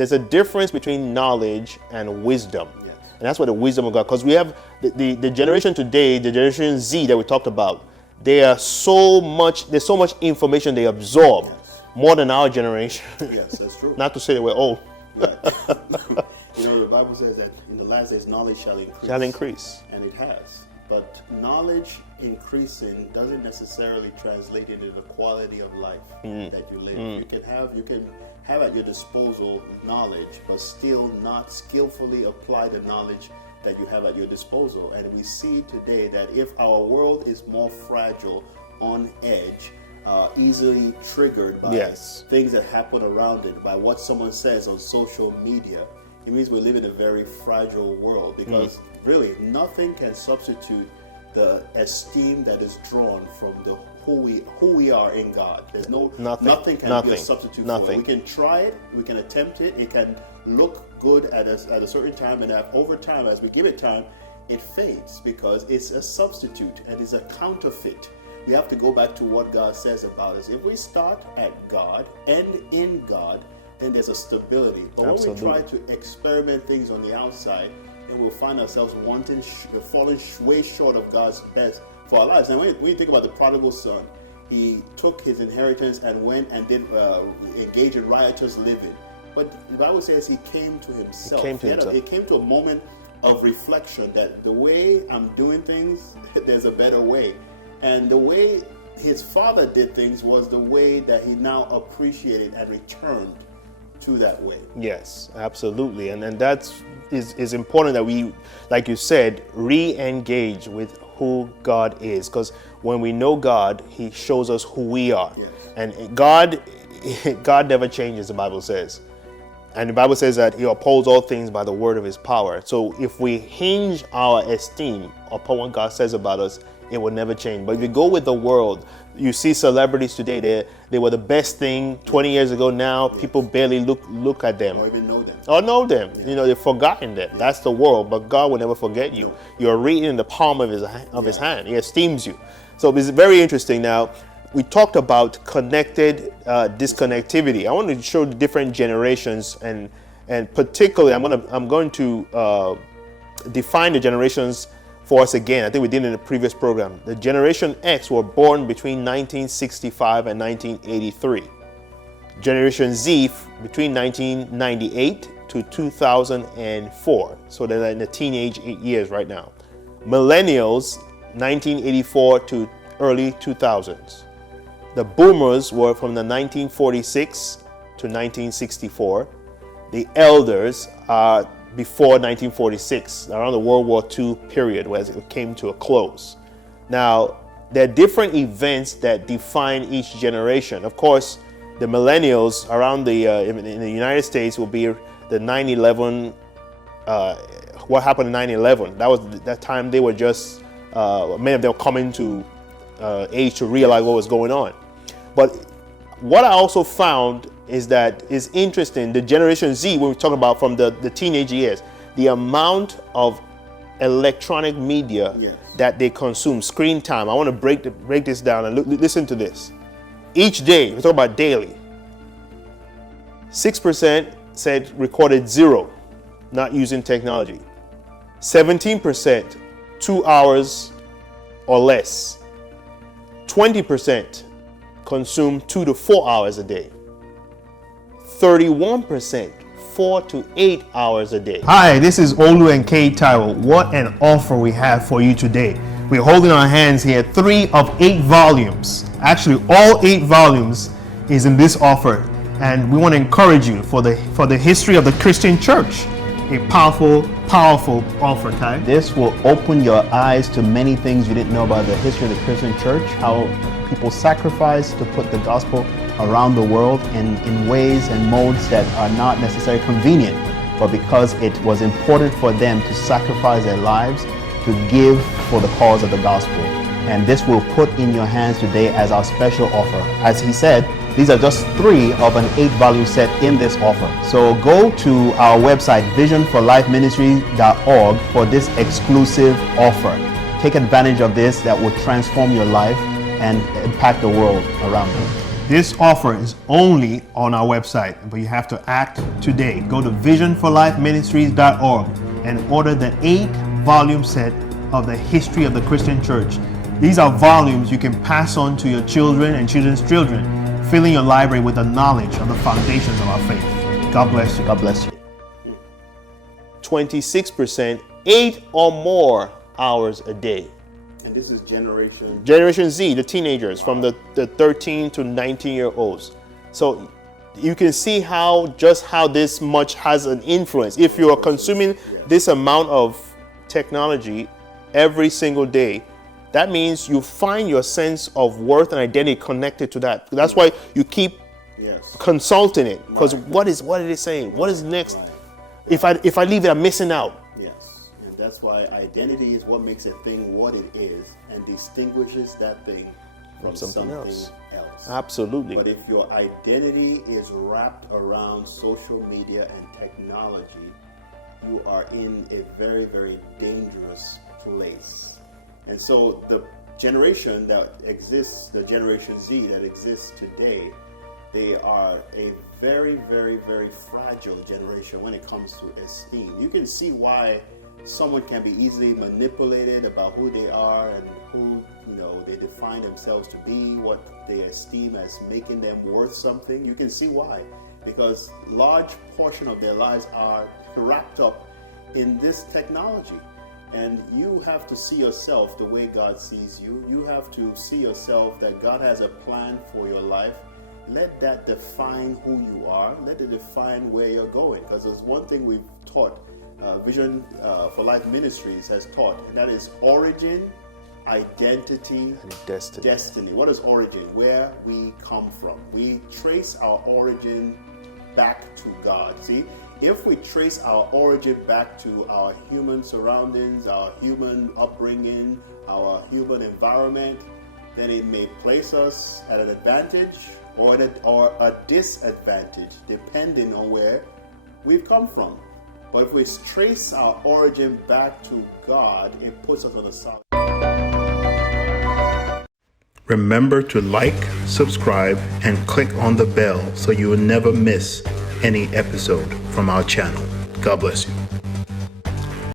there's a difference between knowledge and wisdom. Yes. And that's what the wisdom of God, because we have the generation today, the generation Z that we talked about, there's so much information they absorb, Yes. more than our generation. Yes, that's true. Not to say that we're old. Right. The Bible says that in the last days knowledge shall increase. Shall increase. And it has. But knowledge increasing doesn't necessarily translate into the quality of life that you live. You can have at your disposal knowledge, but still not skillfully apply the knowledge that you have at your disposal. And we see today that if our world is more fragile, on edge, easily triggered by things that happen around it, by what someone says on social media, it means we live in a very fragile world, because really nothing can substitute the esteem that is drawn from the who we are in God. There's nothing can be a substitute for it. We can try it, we can attempt it, it can look good at a certain time, and over time, as we give it time, it fades because it's a substitute and it's a counterfeit. We have to go back to what God says about us. If we start at God and in God, then there's a stability. But when we try to experiment things on the outside, then we'll find ourselves falling way short of God's best for our lives. And when you think about the prodigal son, he took his inheritance and went and did engage in riotous living. But the Bible says he came to himself. He came to a moment of reflection that the way I'm doing things, there's a better way. And the way his father did things was the way that he now appreciated and returned to that way. Yes, absolutely. And that is important that we, like you said, re-engage with who God is. Because when we know God, he shows us who we are. Yes. And God never changes, the Bible says. And the Bible says that he upholds all things by the word of his power. So if we hinge our esteem upon what God says about us, it will never change. But if you go with the world, you see celebrities today, they were the best thing 20 years ago. Now people barely look at them. Or even know them. Or know them. Yeah. They've forgotten them. Yeah. That's the world. But God will never forget you. No. You're reading in the palm of his hand. He esteems you. So it's very interesting. Now, we talked about connected disconnectivity. I want to show the different generations, and particularly I'm going to define the generations for us again. I think we did in the previous program. The Generation X were born between 1965 and 1983. Generation Z between 1998 to 2004. So they're in the teenage years right now. Millennials, 1984 to early 2000s. The boomers were from the 1946 to 1964. The elders are before 1946, around the World War II period, where it came to a close. Now, there are different events that define each generation. Of course, the millennials around in the United States will be the 9/11. What happened in 9/11? That was that time they were just many of them coming to age to realize what was going on. But what I also found is that it's interesting, the Generation Z, when we talk about from the teenage years, the amount of electronic media that they consume, screen time. I want to break this down and listen to this. Each day, we talk about daily, 6% said recorded 0, not using technology. 17%, 2 hours or less. 20% consume 2 to 4 hours a day. 31%, 4 to 8 hours a day. Hi, this is Olu and Kay Taiwo. What an offer we have for you today. We're holding our hands here 3 of 8 volumes. Actually, all 8 volumes is in this offer. And we want to encourage you for the history of the Christian church. A powerful offer, Kai. This will open your eyes to many things you didn't know about the history of the Christian church, how people sacrifice to put the gospel around the world in ways and modes that are not necessarily convenient, but because it was important for them to sacrifice their lives to give for the cause of the gospel. And this will put in your hands today as our special offer. As he said, these are just 3 of an 8-volume set in this offer. So go to our website, visionforlifeministry.org, for this exclusive offer. Take advantage of this that will transform your life and impact the world around you. This offer is only on our website, but you have to act today. Go to visionforlifeministries.org and order the 8-volume set of the history of the Christian church. These are volumes you can pass on to your children and children's children, filling your library with the knowledge of the foundations of our faith. God bless you. God bless you. 26%, 8 or more hours a day. And this is Generation Z, the teenagers, from the 13 to 19-year-olds. So you can see how this much has an influence. If you are consuming this amount of technology every single day, that means you find your sense of worth and identity connected to that. That's why you keep consulting it, because what is it saying? What is next? Right. If I leave it, I'm missing out. Yes, and that's why identity is what makes a thing what it is and distinguishes that thing from something else. Absolutely. But if your identity is wrapped around social media and technology, you are in a very, very dangerous place. And so the generation that exists, the Generation Z that exists today, they are a very, very, very fragile generation when it comes to esteem. You can see why someone can be easily manipulated about who they are and who they define themselves to be, what they esteem as making them worth something. You can see why, because large portion of their lives are wrapped up in this technology. And you have to see yourself the way God sees you. You have to see yourself that God has a plan for your life. Let that define who you are. Let it define where you're going. Because there's one thing we've taught, Vision for Life Ministries has taught, and that is origin, identity, and destiny. What is origin? Where we come from. We trace our origin back to God. See, if we trace our origin back to our human surroundings, our human upbringing, our human environment, then it may place us at an advantage or a disadvantage, depending on where we've come from. But if we trace our origin back to God, it puts us on a solid. Remember to like, subscribe, and click on the bell so you will never miss any episode from our channel. God bless you.